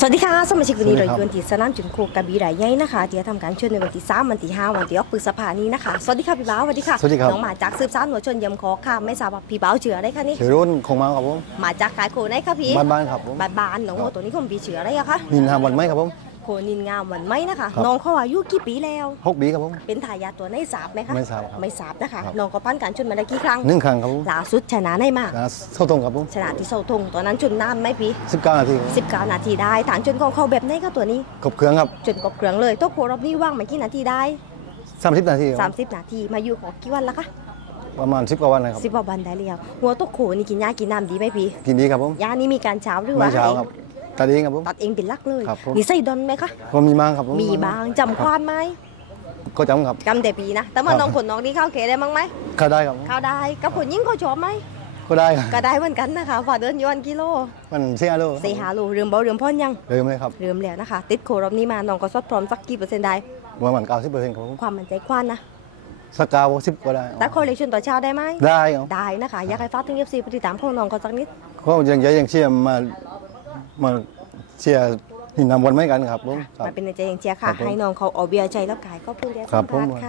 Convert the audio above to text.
สวัสดีค่ะ สมาชิกวันนี้สวัเราสดีครับอยู่กันที่สนามจุนโคกระบี่รายใหญ่นะคะที่จะทำการเชิญในวันที่3วันที่5วันที่6พฤษภานี้นะคะ สวัสดีค่ะพี่บ้าวสวัสดีค่ะสวัสดีครับน้องมาจากสืบสานหัวชนยำคอค่ะไม่ทราบว่าพี่บ้าวเชื่ออะไรคะนี่ถือรุ่นคงมาครับผมมาจากขายโคไหนคะพี่บ้านบ้านๆครับผมบ้านบานๆน้องโมตัวนี้คงพี่เชื่ออะไรอะคะนินทาวันไหมครับผมโคนินงามวันไหมนะคะ ครับ น้องเขาอายุกี่ปีแล้ว หกบีครับผม เป็นทายาทตัวในสาบไหมคะไม่ทราบครับไม่ทราบนะคะครับ น้องก็ปั้นการชนมาได้กี่ครั้งหนึ่งครั้งครับผมล่าสุดชนะได้มาก นะเท่าตรงครับผมชนะที่เสาธงตอนนั้นชนนานไหมพี่สิบเก้านาทีครับ19 นาทีได้ ฐานชนของเขาแบบไหนคะตัวนี้ครบเครื่องครับจนกบเครื่องเลยตัวโครอบนี้ว่างมากี่นาทีได้ สามสิบนาทีครับ30 นาทีมาอยู่ของกี่วันละคะประมาณสิบกว่าวันนะครับสิบกว่าวันได้แล้วหัวตัวโขนี่กินยากินน้ำดีไหมพี่กินดีครับผม ยานี่มีการเช้าหรือไม่เช้าครับ ตาดีครับผม ตัดเองเป็นหลักเลย ครับผม นี่ใส่ดอนไหมคะก็มีมั่งครับผมมีบางจำความไหมก็จำครับ จำแต่ปีนะ แต่ว่าครับ น้องผลน้องนี่เข้าเขได้มั้งไหมเข้าได้ครับผมเข้าได้กับผลยิ่งเขาชอบไหมก็ได้ครับก็ได้เหมือนกันนะคะฝ่าเดินยวนกิโลมันเสียโลเซฮาโลเรื่มเบาเรื่มพ่นยังเริ่มเลยครับเรื่มแล้วนะคะ ติดโครอบนี้มาน้องก็สดพร้อมสักกี่เปอร์เซ็นต์ได้ ประมาณเก้าสิบเปอร์เซ็นต์ครับผมความมั่นใจกว้านนะสกาวสิบก็ได้แต่คอเลคชันต่อเช้าได้ไหมได้ครับได้นะคะ อยากให้ฟ้ากถึงเอฟซีปฏิดตามของน้องก็สักนิด ก็ยังยังเชียร์มา มาเชียร์นินทาวันไหมกันครับผมครับมาเป็นในใจอย่างเชียร์ค่ะ ครับผมให้น้องเขาเอาเบียร์ใจแล้วกายก็เพื่อนได้ครับสัมภาษผมณ์ค่ะ